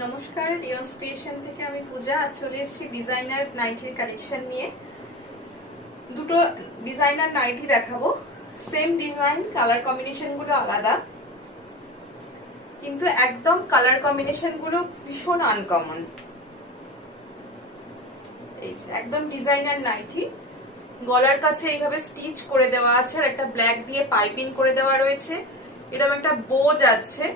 নমস্কার, ডিওন্স ক্রিয়েশন থেকে আমি পূজা। আজ চলে এসেছি ডিজাইনার নাইটির কালেকশন নিয়ে। দুটো ডিজাইনার নাইটি দেখাবো। সেম ডিজাইন, কালার কম্বিনেশন গুলো আলাদা, কিন্তু একদম কালার কম্বিনেশন গুলো ভীষণ আনকমন। এই যে একদম ডিজাইনার নাইটি, গলার কাছে এইভাবে স্টিচ করে দেওয়া আছে আর একটা ব্ল্যাক দিয়ে পাইপিং করে দেওয়া রয়েছে। এরকম একটা বো যাচ্ছে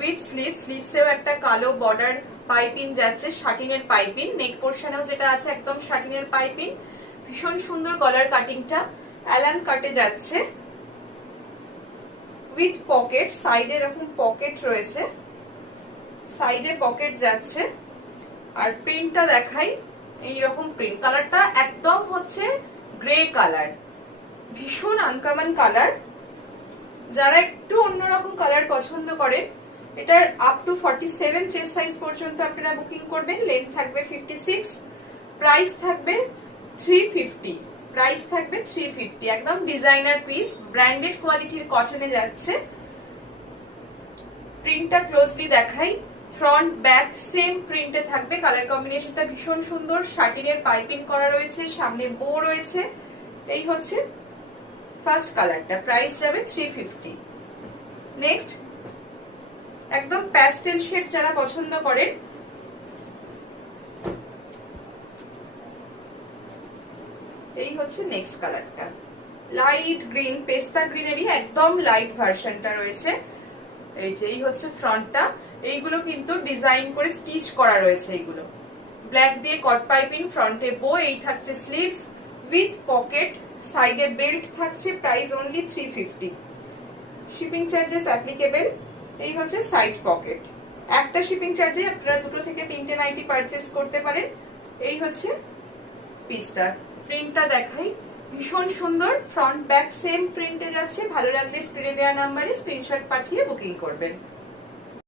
উইথ স্লিভসেও একটা কালো বর্ডার পাইপিং যাচ্ছে, শাটিনের পাইপিং। নেক পোর্শনেও যেটা আছে একদম শাটিনের পাইপিং। ভীষণ সুন্দর গলার কাটিংটা, অ্যালান কাটে যাচ্ছে উইথ পকেট। সাইডে এরকম পকেট রয়েছে, সাইডে পকেট যাচ্ছে। আর প্রিন্টটা দেখাই, এইরকম প্রিন্ট। কালারটা একদম হচ্ছে গ্রে কালার, ভীষণ আনকমন কালার। যারা একটু অন্যরকম কালার পছন্দ করেন, এটার আপ টু 47 চেস্ট সাইজ পর্যন্ত আপনারা বুকিং করবেন। লেন্থ থাকবে 56, প্রাইস থাকবে 350। প্রাইস থাকবে 350। একদম ডিজাইনার পিস, ব্র্যান্ডেড কোয়ালিটির কটনে যাচ্ছে। প্রিন্টটা ক্লোজলি দেখাই, ফ্রন্ট ব্যাক সেম প্রিন্টে থাকবে। কালার কম্বিনেশনটা ভীষণ সুন্দর, শাটিনের পাইপিং করা রয়েছে, সামনে বো রয়েছে। এই হচ্ছে ফার্স্ট কালারটা, প্রাইস যাবে 350। নেক্সট একদম প্যাস্টেল শেড যারা পছন্দ করেন, এই হচ্ছে নেক্সট কালারটা। লাইট গ্রিন, পেস্তা গ্রিনেরই একদম লাইট ভার্সনটা রয়েছে। এই যে এই হচ্ছে ফ্রন্টটা। এইগুলো কিন্তু ডিজাইন করে স্টিচ করা রয়েছে। এইগুলো ব্ল্যাক দিয়ে কট পাইপিং, ফ্রন্টে বো। এই থাকছে স্লিভস উইথ পকেট, সাইডে বেল্ট থাকছে। Price only 350। Shipping charges applicable. এই হচ্ছে সাইড পকেট। একটা শিপিং চার্জে আপনারা 2 থেকে 3টে নাইটি পারচেস করতে পারেন। এই হচ্ছে পিসটা। প্রিন্টটা দেখাই, ভীষণ সুন্দর। ফ্রন্ট ব্যাক সেম প্রিন্টে যাচ্ছে। ভালো লাগলে স্ক্রিনে দেওয়া নাম্বারে স্ক্রিনশট পাঠিয়ে বুকিং করবেন।